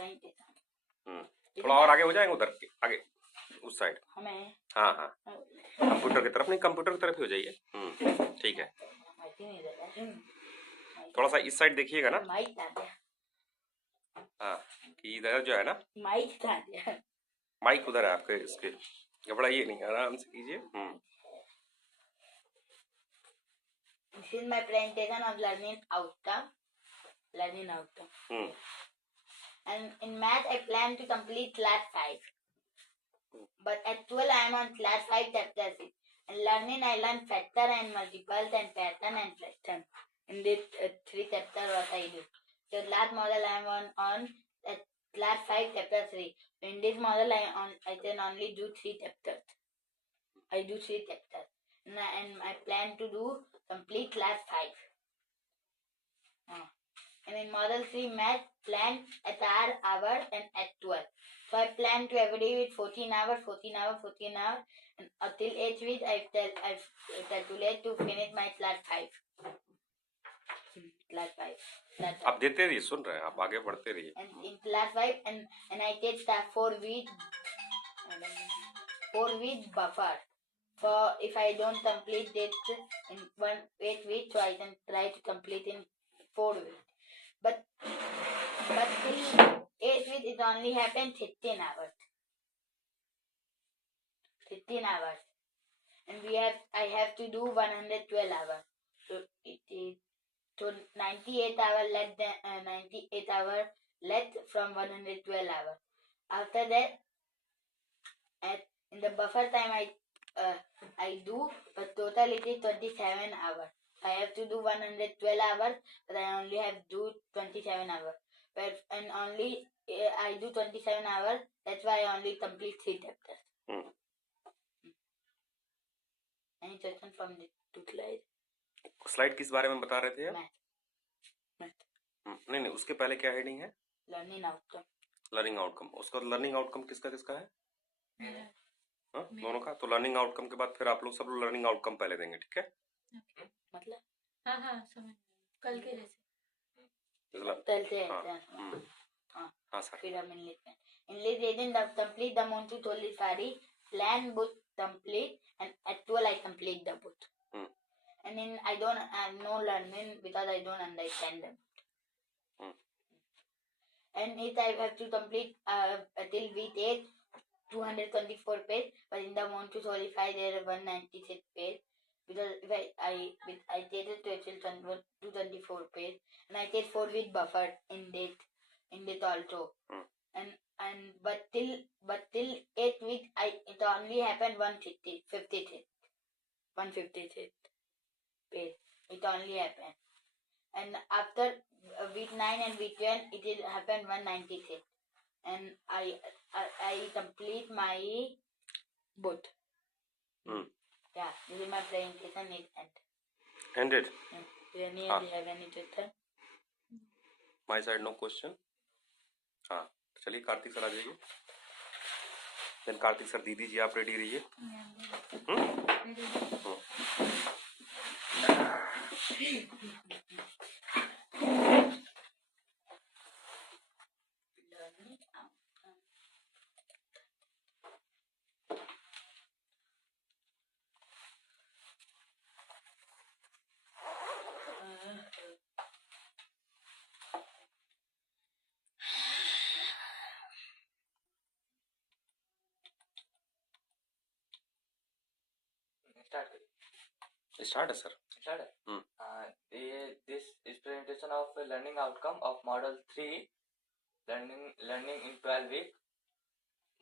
थोड़ा और आगे हो जाएंगे, उधर आगे उस साइड। हमें हाँ हाँ, कंप्यूटर की तरफ नहीं, कंप्यूटर की तरफ ही हो जाइए। ठीक है, थोड़ा सा इस साइड देखिएगा ना। हाँ, कि इधर जो है ना, माइक उधर है आपके, इसके घबराइए नहीं, आराम से कीजिए। This is my presentation of learning outcome. And in math, I plan to complete class 5. But at 12, I am on class 5, chapter 6. In learning, I learn factor and multiples and pattern and fraction. In this 3 chapter, what I do. So last model, I am on class 5, chapter 3. So in this model, I can only do 3 chapters. I do 3 chapters. And I plan to do complete class 5. And in model 3 math, plan at hours and at 12. So I plan to every day with 14 hours, and until each week I calculate to finish my class 5. आप देते रहिए, सुन रहे हैं आप, आगे बढ़ते रहिए। And in class 5 and I take the 4 week buffer. For if I don't complete it in 8 weeks, so I can try to complete in 4 weeks. But till 8 weeks, it only happens 15 hours. 15 hours. And I have to do 112 hours. So it is 98 hours less than 98 hours less from 112 hours. After that, in the buffer time I do, but total it is 27 hours. I have to do 112 hours, but I only have to do 27 hours. And only I do 27 hours, that's why I only complete 3 chapters. Any question from the two slide? Slide किस बारे में बता रहे थे आप? Math. नहीं, उसके पहले क्या हेडिंग है? Learning outcome. उसका लर्निंग आउटकम किसका है? हाँ, दोनों का। तो लर्निंग आउटकम के बाद फिर आप लोग सब लर्निंग आउटकम पहले देंगे, ठीक है? मतलब हाँ समझ, कल के जैसे हाँ सर। फिर हम English reading the complete the amount to totally sorry plan both complete and at 12 I complete the both. And then I don't no learning because I don't understand them. And if I have to complete till week 8 224 page, but in the amount to solidify there are 196 page. Because if I take it to actual 224 page, and I take 4 week buffer in that also. But till 8 week it only happened 156 page. It only happened. And after week 9 and week 10 it will happen 196. And I complete my both. Yeah, this is my presentation is ended. Do you have any question? My side no question. हाँ, चलिए Kartik sir आ जाइए। Then Kartik sir दीदी जी आप ready रहिए। Start है sir. Start है। This is presentation of learning outcome of model 3 learning in 12 week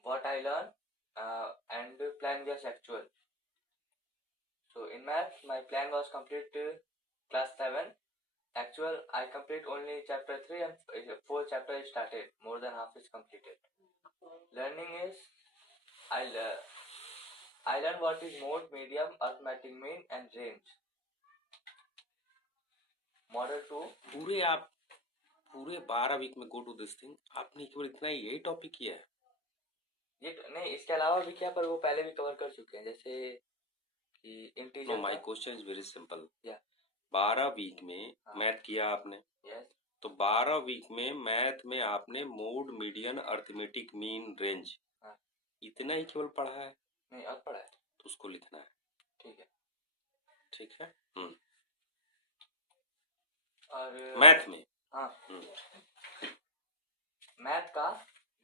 what I learn and plan was actual. So in math my plan was complete class 7. Actual I complete only chapter 3 and 4 chapter is started. More than half is completed. Learning is I learn what is mode, medium, arithmetic mean and range. Model 2 पूरे 12 week में go to this thing, आपने केवल इतना ही यही topic किया है? ये नहीं, इसके अलावा भी क्या, पर वो पहले भी कवर कर चुके हैं, जैसे कि integer. My question is very simple. 12 week में मैथ किया आपने, यस, तो 12 वीक में मैथ में आपने mode, median, arithmetic, mean, range हाँ। इतना ही केवल पढ़ा है, नहीं और पढ़ा है। तो उसको लिखना है। ठीक है। ठीक है। और मैथ में हाँ मैथ का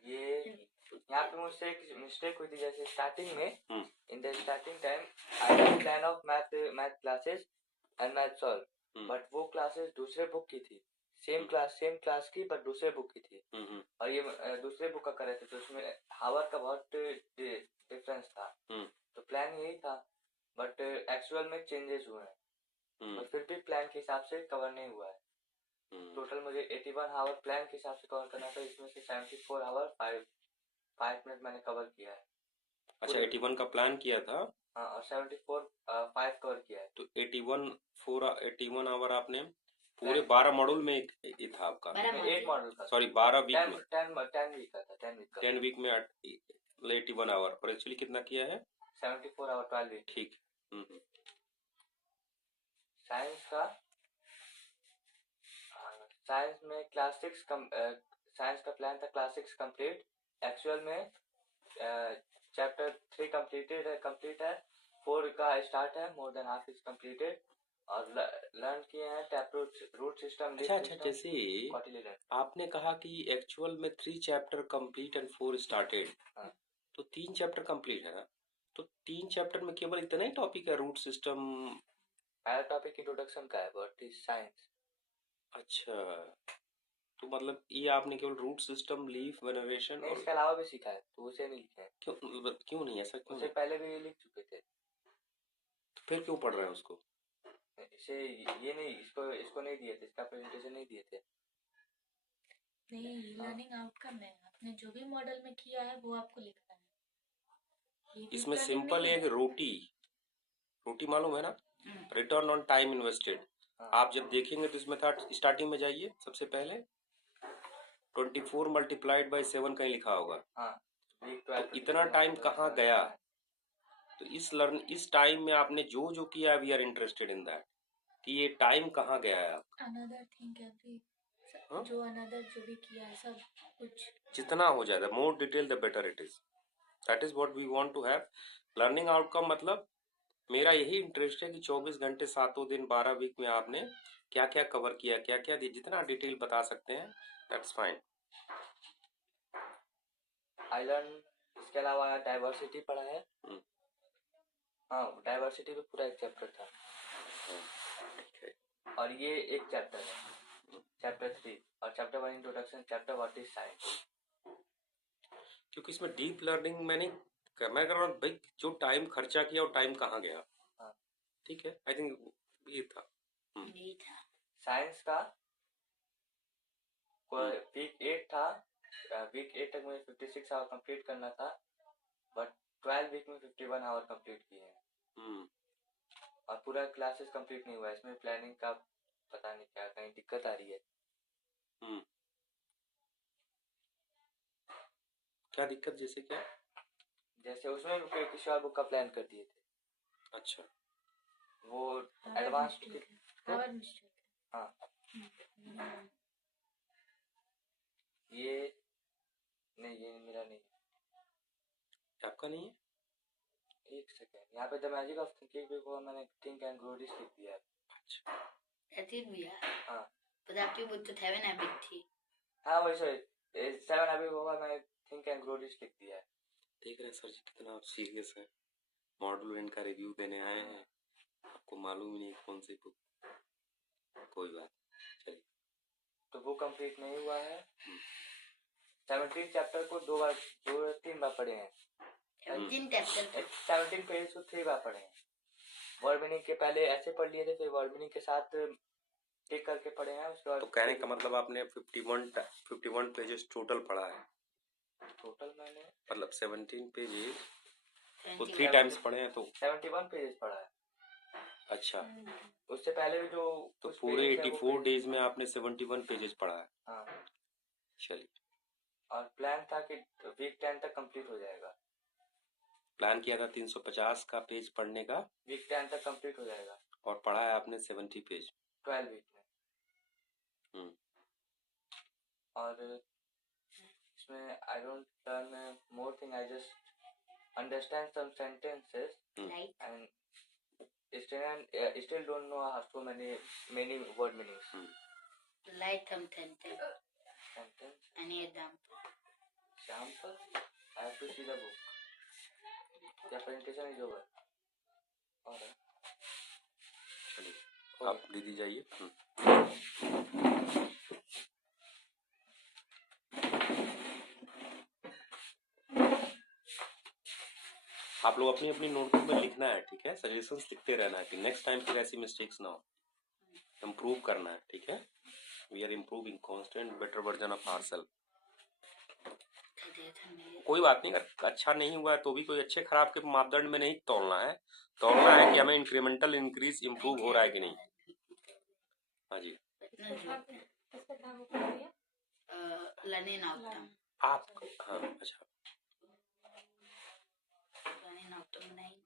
ये यहाँ पे मुझसे एक मिस्टेक हुई थी, जैसे स्टार्टिंग में in the starting time I had plan of math classes and math solve, but वो क्लासेस दूसरे बुक की थी, सेम क्लास की पर दूसरे बुक की थी। और ये दूसरे बुक का कर रहे थे, तो उसमें हावर का बहुत डिफरेंस था। तो प्लान यही था, बट एक्चुअल में चेंजेस हुए हैं, और फिर भी प्लान के हिसाब से कवर नहीं हुआ है। टोटल मुझे 81 आवर प्लान के हिसाब से कवर करना था, इसमें से 74 आवर 5 मिनट मैंने कवर किया है। अच्छा, 81 का प्लान किया था। हाँ, और 74 5 कवर किया है। तो 81 आवर आपने पूरे 12 मॉड्यूल में ये था आपका, 8 मॉडल का, सॉरी 12 वीक में, 10 वीक का था, 10 वीक में 81 आवर, और एक्चुअली कितना किया है? 74 आवर 12 वीक। ठीक। साइंस में क्लास 6 साइंस का प्लान था क्लास 6 कंप्लीट, एक्चुअल में चैप्टर 3 कंप्लीट है, 4 का स्टार्ट है, more than half is completed, और लर्न किए हैं टैप रूट सिस्टम। अच्छा, जैसे आपने कहा कि एक्चुअल में 3 चैप्टर कंप्लीट एंड 4 स्टार्टेड, तो 3 चैप्टर कंप्लीट है ना, तो 3 चैप्टर में केवल इतना ही टॉपिक है, रूट सिस्टम? पहला टॉपिक इंट्रोडक्शन का है, व्हाट इज साइंस। अच्छा, तो मतलब ये आपने केवल रूट सिस्टम, लीफ, वेनरेशन नहीं, और इसके अलावा भी सीखा है, तो उसे नहीं लिखे हैं। क्यों नहीं, ऐसा क्यों उससे नहीं? पहले भी ये लिख चुके थे, तो फिर क्यों पढ़ रहे हैं उसको? इसे ये नहीं, इसको नहीं दिए थे, इसका प्रेजेंटेशन नहीं दिए थे। नहीं, लर्निंग आउटकम है, आपने जो भी मॉडल में किया है वो आपको लिखना है। ये deep इसमें learning सिंपल नहीं है कि रोटी मालूम है ना, रिटर्न ऑन टाइम इन्वेस्टेड। आप जब देखेंगे तो इसमें था, स्टार्टिंग में जाइए, सबसे पहले 24 मल्टीप्लाइड बाई 7 कहीं लिखा होगा। तो इतना टाइम कहाँ गया? तो इस टाइम में आपने जो किया, we are interested in that, कि ये टाइम कहाँ गया है आपका। अनदर थिंग एवरी जो अनदर जो भी किया है सब कुछ जितना हो जाए, more detail the better it is, that is what we want to have. Learning outcome मतलब मेरा यही इंटरेस्ट है कि 24 घंटे 7 दिन 12 वीक में आपने क्या क्या कवर किया, क्या क्या जितना डिटेल बता सकते हैं, दैट्स फाइन। आई लर्न, इसके अलावा डाइवर्सिटी पढ़ा है। हाँ, डाइवर्सिटी में पूरा एक चैप्टर था, और ये एक चैप्टर है, चैप्टर 3, और chapter 1 introduction, chapter what is science. क्योंकि इसमें डीप लर्निंग मैं कर रहा हूँ भाई, जो टाइम खर्चा किया वो टाइम कहाँ गया। ठीक है, आई थिंक ये था। साइंस का वीक 8 था, वीक 8 तक मुझे 56 आवर कंप्लीट करना था, बट 12 वीक में 51 आवर कंप्लीट किए हैं। और पूरा क्लासेस कंप्लीट नहीं हुआ, इसमें प्लानिंग का पता नहीं क्या कहीं दिक्कत आ रही है। क्या दिक्कत, जैसे क्या? जैसे उसमें भी किसी और बुक का प्लान कर दिए थे। अच्छा, वो एडवांस हाँ, ये नहीं, ये मेरा नहीं, आपका नहीं है? एक सेकेंड, यहाँ पे the magic of thinking before मैंने थिंक एंड ग्रो रिच लिख दिया है। अच्छा, एथिक भी है, हाँ, पर आपकी बुक तो 7 हैबिट थी। हाँ वही, सॉरी 7 अभी होगा, मैंने थिंक एंड ग्रो रिच लिख दिया है। देख रहे हैं सर जी कितना सीरियस है, मॉडल इनका रिव्यू देने आए हैं, आपको मालूम ही नहीं कौन सी बुक। कोई बात, चलिए। तो वो कंप्लीट नहीं हुआ है। 17 चैप्टर को 3 बार पढ़े हैं। 17 पेज को 3 बार पढ़े हैं। वर्ड मीनिंग के पहले ऐसे पढ़ लिए थे, फिर वर्ड मीनिंग के साथ टिक करके पढ़े हैं, उसके बाद। तो कहने का मतलब आपने 51 पेजेस टोटल पढ़ा है? टोटल मैंने मतलब 17 पेजेस तो 3 टाइम्स पढ़े हैं, तो 71 पेजेस पढ़ा है। अच्छा, उससे पहले भी जो तो पूरे 84 डेज में आपने 71 पेजेस पढ़ा है। हाँ, चलिए। और प्लान था कि वीक 10 तक कंप्लीट हो जाएगा। प्लान किया था 350 का पेज पढ़ने का, वीक 10 तक कंप्लीट हो जाएगा, और पढ़ा है आपने 70 पेज 12 वीक में। और इसमें I don't learn more thing. I just understand some sentences Like and still don't know so many word meanings. like some sentence. Sentence Any example? example. I have to see the book. The presentation is over. और चलिए आप दीदी जाइए। आप लोग अपनी अपनी notebook में लिखना है, ठीक है, सजेशंस लिखते रहना है कि नेक्स्ट टाइम फिर ऐसी मिस्टेक्स ना हो, इम्प्रूव करना है, ठीक है। We are improving constant better version of our self. कोई बात नहीं, अगर अच्छा नहीं हुआ है तो भी कोई अच्छे खराब के मापदंड में नहीं तोलना है कि हमें इंक्रीमेंटल इंक्रीज इम्प्रूव हो रहा है कि नहीं। हाँ जी, लर्निंग आउटकम। आप हाँ अच्छा, लर्निंग आउटकम नहीं।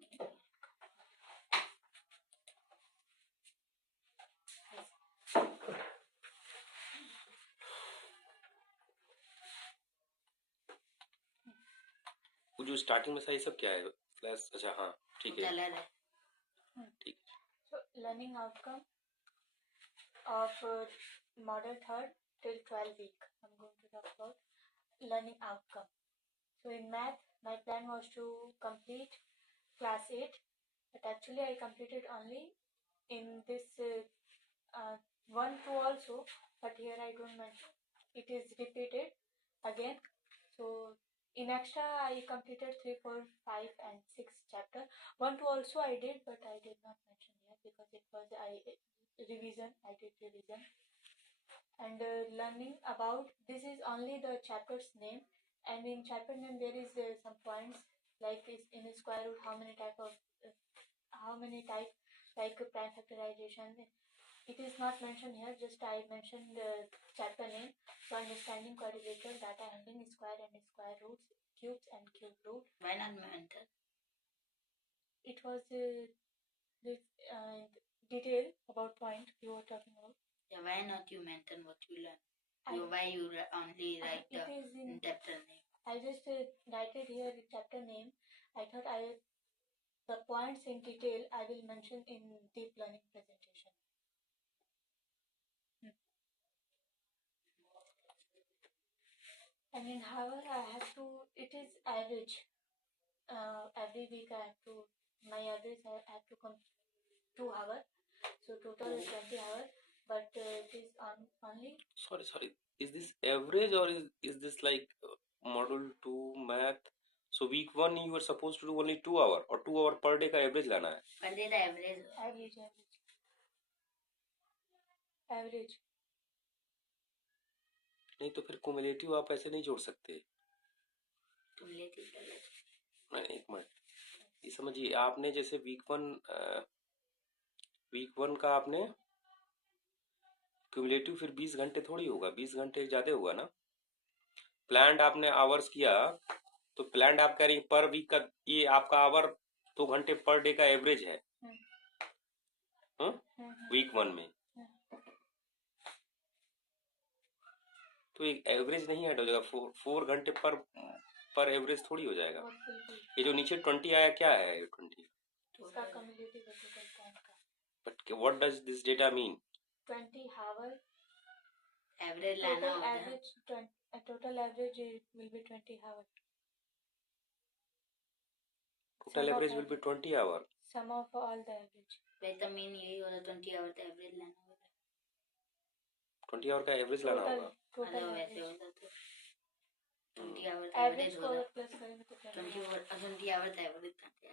वो जो स्टार्टिंग में सही सब क्या है फ्लैश, अच्छा हाँ ठीक है कलर है। ठीक। So learning outcome of model 3rd till 12 week. I'm going to talk about learning outcome. So in math, my plan was to complete class 8, but actually I completed only in this 1, 2 also, but here I don't mention. It is repeated again. So in extra I completed 3, 4, 5 and 6 chapter. 1, 2 also I did, but I did not mention here because it was I did revision. And learning about this is only the chapter's name, and in chapter name there is some points like in square root how many type like prime factorization. It is not mentioned here, just I mentioned the chapter name. So understanding quadrilateral, data handling, square and square roots, cubes and cube root. Why not mention? It was this detail about point you were talking about. Yeah, why not you mention what you learn? Why you only write the It is in chapter name? I just write it here the chapter name. I thought the points in detail I will mention in deep learning presentation. And in hour I have to, it is average. Every week I have to, my average I have to come 2 hours. So total is 20 hours, but it is only. Sorry, is this average or is this like model 2 math? So week 1 you were supposed to do only 2 hour और 2 hour per day का average लाना है। Per day the average. Average. नहीं तो फिर cumulative आप ऐसे नहीं जोड़ सकते। नहीं एक मिनट, ये समझिए, आपने जैसे वीक वन का आपने क्युमुलेटिव फिर 20 घंटे थोड़ी होगा, 20 घंटे ज्यादा होगा ना। प्लान्ड आपने आवर्स किया तो प्लान्ड आप कह रही पर वीक का ये आपका आवर 2 घंटे पर डे का एवरेज है वीक 1 में, तो एक एवरेज नहीं ऐड हो जाएगा। 4 घंटे पर एवरेज थोड़ी हो जाएगा। ये जो नीचे 20 आया क्या है 20? But what does this data mean? 20 hour average लाना होगा। Total average will be 20 hours. Total average will be 20 hour. Sum of all the average. वैसे मीन यही होगा 20 आवर का एवरेज लाना होगा। 20 आवर का एवरेज लाना होगा। Total वैसे average. होगा तो 20 आवर का Average एवरेज को होगा। प्लस करेंगे तो 20 आवर का एवरेज था क्या?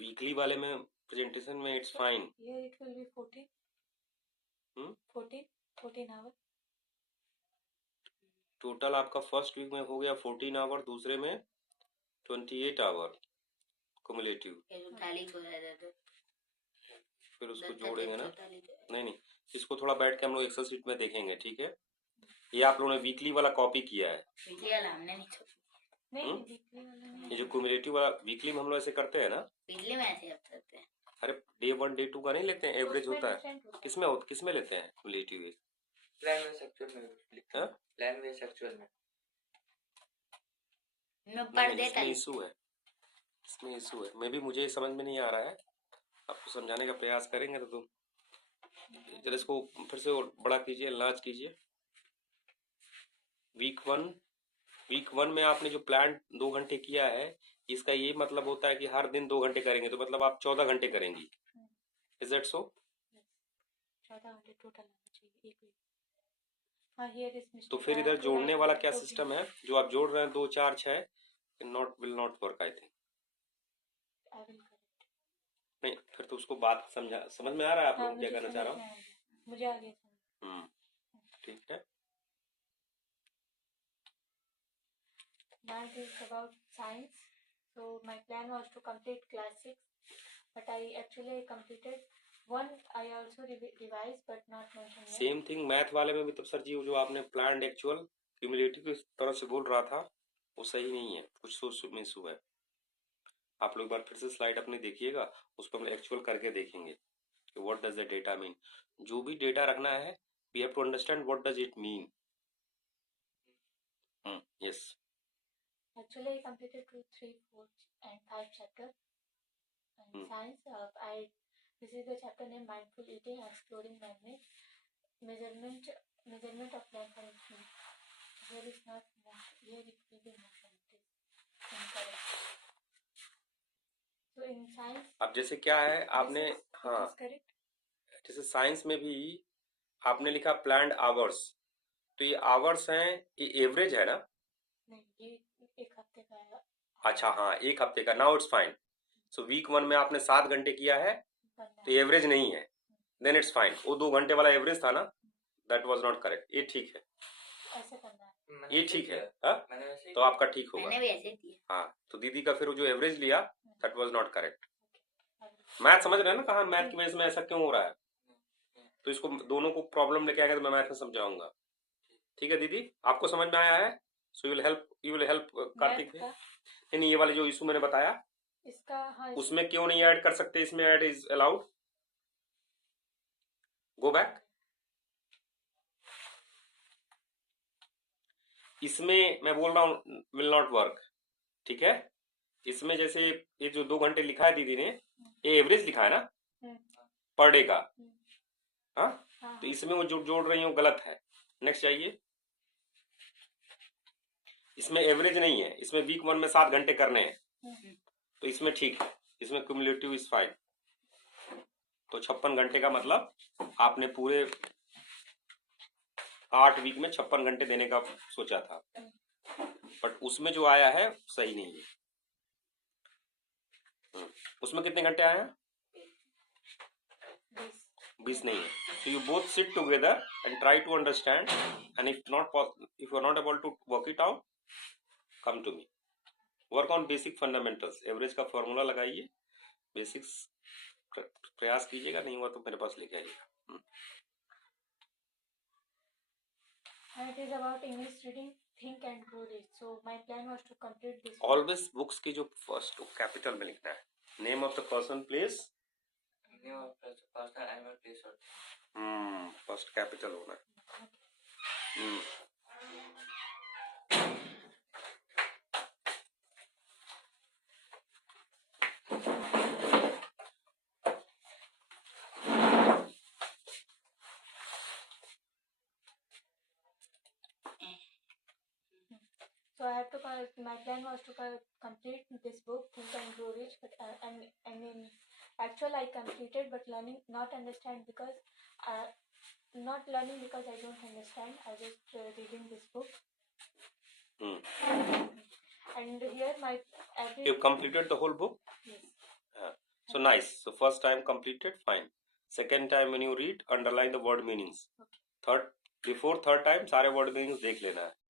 वीकली वाले में प्रेजेंटेशन में it's fine. Here it will be 14. 14 hours. Total आपका फर्स्ट वीक में हो गया 14 आवर, दूसरे में 28 आवर क्युमुलेटिव। फिर उसको जोड़ेंगे ना। नहीं, इसको थोड़ा बैठ के हम लोग एक्सेल शीट में देखेंगे, ठीक है। ये आप लोगों ने वीकली वाला कॉपी किया है। वीकली वाला हमने नहीं ये जो क्युमुलेटिव वाला वीकली में हम लोग ऐसे करते हैं ना, वीकली में ऐसे करते हैं। अरे डे 1 डे 2 का नहीं लेते हैं, एवरेज होता है। किसमें लेते हैं क्युमुलेटिव? प्लान में एक्चुअल में लिखते हैं, हाँ? प्लान में एक्चुअल में मैं पढ़ नहीं, देता इसमें हूँ। इशू है, इसमें इशू है। मैं भी, मुझे समझ में नहीं आ रहा है, आपको समझाने का प्रयास करेंगे तो तुम जरा इसको फिर से और बड़ा कीजिए, लार्ज कीजिए। वीक वन में आपने जो प्लान 2 घंटे किया है, इसका ये मतलब होता है कि हर दिन 2 घंटे करेंगे, तो मतलब आप 14 घंटे करेंगी। Is that so? 14 घंटे टोटल होना चाहिए एक वीक। हाँ, हियर इज मिस्टर। तो फिर इधर जोड़ने वाला क्या सिस्टम है जो आप जोड़ रहे हैं? 2 4 6 will not work I think. I will correct. नहीं, फिर तो उसको बात समझ में आ रहा है आप हाँ, लोग क्या कहना चाह रहा हूँ? मुझे आ गया समझ। ठीक है। Math is about science, so my plan was to complete class 6, but I actually completed one. I also revised, but not mentioned here. Same thing math वाले में भी, तब सर जी वो जो आपने प्लान्ड एक्चुअल क्यूमुलेटिव की तरह से बोल रहा था वो सही नहीं है, कुछ सोच में इशू है। आप लोग एक बार फिर से स्लाइड अपनी देखिएगा, उसको हम एक्चुअल करके देखेंगे कि what does the data mean. जो भी डेटा रखना है, we have to understand what does it mean. Yes. Actually, I completed 2, 3, 4, and 5 chapters. And science, this is the chapter named Mindful Eating, Exploring Man-made measurement of length and speed. Here is not motion. Here it will be motion. It is incorrect. So in science, अब जैसे क्या है आपने, हाँ, it is correct. जैसे science में भी आपने लिखा प्लान्ड आवर्स, तो ये आवर्स हैं, ये एवरेज है ना? नहीं, ये एक हफ्ते का है। अच्छा, हाँ, एक हफ्ते का। Now it's fine. So weak 1 में आपने 7 घंटे किया है, तो एवरेज नहीं है, देन इट्स फाइन। वो 2 घंटे वाला एवरेज था ना, दैट वाज नॉट करेक्ट। ये ठीक है, ऐसे करना है। ये ठीक है। हाँ, तो आपका ठीक होगा। मैंने भी ऐसे किया। हाँ, तो दीदी का फिर वो जो एवरेज लिया, that was not correct. Math समझ रहे हैं ना, कहा मैथ की वजह से में ऐसा क्यों हो रहा है? तो इसको दोनों को प्रॉब्लम लेके आएगा तो मैं मैथ में समझाऊंगा। ठीक है दीदी, आपको समझ में आया है? So you will help Kartik. नहीं, ये वाले जो इशू मैंने बताया इसका, हाँ, उसमें क्यों नहीं ऐड कर सकते? इसमें add is allowed. Go back. इसमें मैं बोल रहा हूं विल नॉट वर्क। ठीक है, इसमें जैसे ये जो 2 घंटे लिखा है दीदी ने, ये एवरेज लिखा है ना पर डे का। हाँ, तो इसमें वो जो जोड़ रही हूँ गलत है। नेक्स्ट जाइए। इसमें एवरेज नहीं है, इसमें वीक 1 में 7 घंटे करने हैं, तो इसमें ठीक है, इसमें क्यूमुलेटिव इज फाइन। तो 56 घंटे का मतलब आपने पूरे 8 वीक में 56 घंटे देने का सोचा था, बट उसमें जो आया है सही नहीं है। उसमें कितने घंटे आए हैं? 20 नहीं है। So you both sit together and try to understand, and if you are not able to work it out, come to me. Work on basic fundamentals. Average का फॉर्मूला लगाइए, बेसिक्स प्रयास कीजिएगा, नहीं हुआ तो मेरे पास लेके आइएगा। And it is about English reading, think and grow rich. So my plan was to complete this. Always books की जो फर्स्ट कैपिटल में लिखना है, name of the person, place, name of the person, animal, place or first capital होना है। So I have to. My plan was to complete this book, Think and Grow Rich. But and in actual, I completed, but learning not understand because not learning because I don't understand. I just reading this book. And here my You completed the whole book? Yes. So nice. So first time completed, fine. Second time when you read, underline the word meanings. Okay. Before third time सारे word meanings देख लेना है।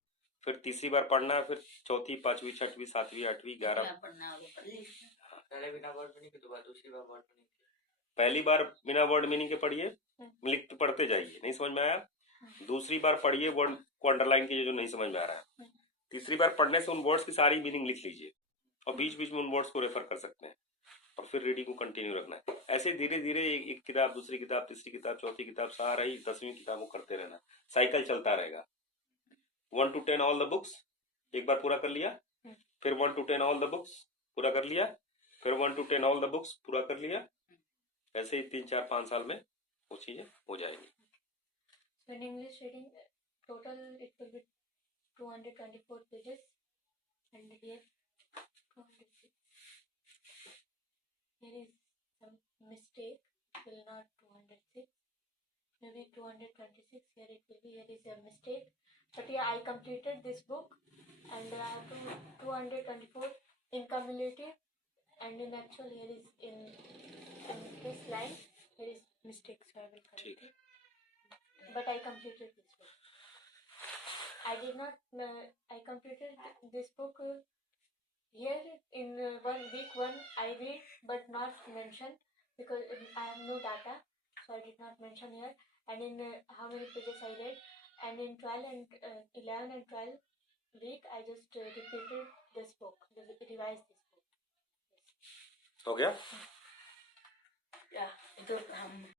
फिर तीसरी बार पढ़ना है, फिर चौथी, पांचवी, छठवीं, सातवीं, आठवीं, 11। पहले बिना वर्ड मीनिंग के, दोबारा दूसरी बार वर्ड मीनिंग के। पहली बार बिना वर्ड मीनिंग के पढ़िए, लिख पढ़ते जाइए, नहीं समझ में आया। दूसरी बार पढ़िए, वर्ड को अंडरलाइन कीजिए जो नहीं समझ में आ रहा है। तीसरी बार पढ़ने से उन वर्ड्स की सारी मीनिंग लिख लीजिए, और बीच बीच में उन वर्ड्स को रेफर कर सकते हैं। और फिर रीडिंग को कंटिन्यू रखना है। ऐसे धीरे धीरे एक किताब, दूसरी किताब, तीसरी किताब, चौथी किताब, सारा ही 10वीं किताब को करते रहना, साइकिल चलता रहेगा। 1 to 10 ऑल द बुक्स एक बार पूरा कर लिया, फिर 1 to 10 ऑल द बुक्स पूरा कर लिया, फिर 1 to 10 ऑल द बुक्स पूरा कर लिया। ऐसे ही 3, 4, 5 साल में वो चीजें हो जाएगी। So in English reading, total it will be 224 pages, and here 206. Here is some mistake. It will not 206. Maybe 226. Here it will be. Here is a mistake. But yeah, I completed this book, and I have to 224 in cumulative, and in actual here is in this line here is mistake, so I will correct ठीक it. But I completed this book. I did not. I completed this book here in week one. I read but not mention because I have no data, so I did not mention here. And in how many pages I read, and in 12 and 11 and 12 week, I just repeated this book, revised this book. हो गया। Yeah, it will,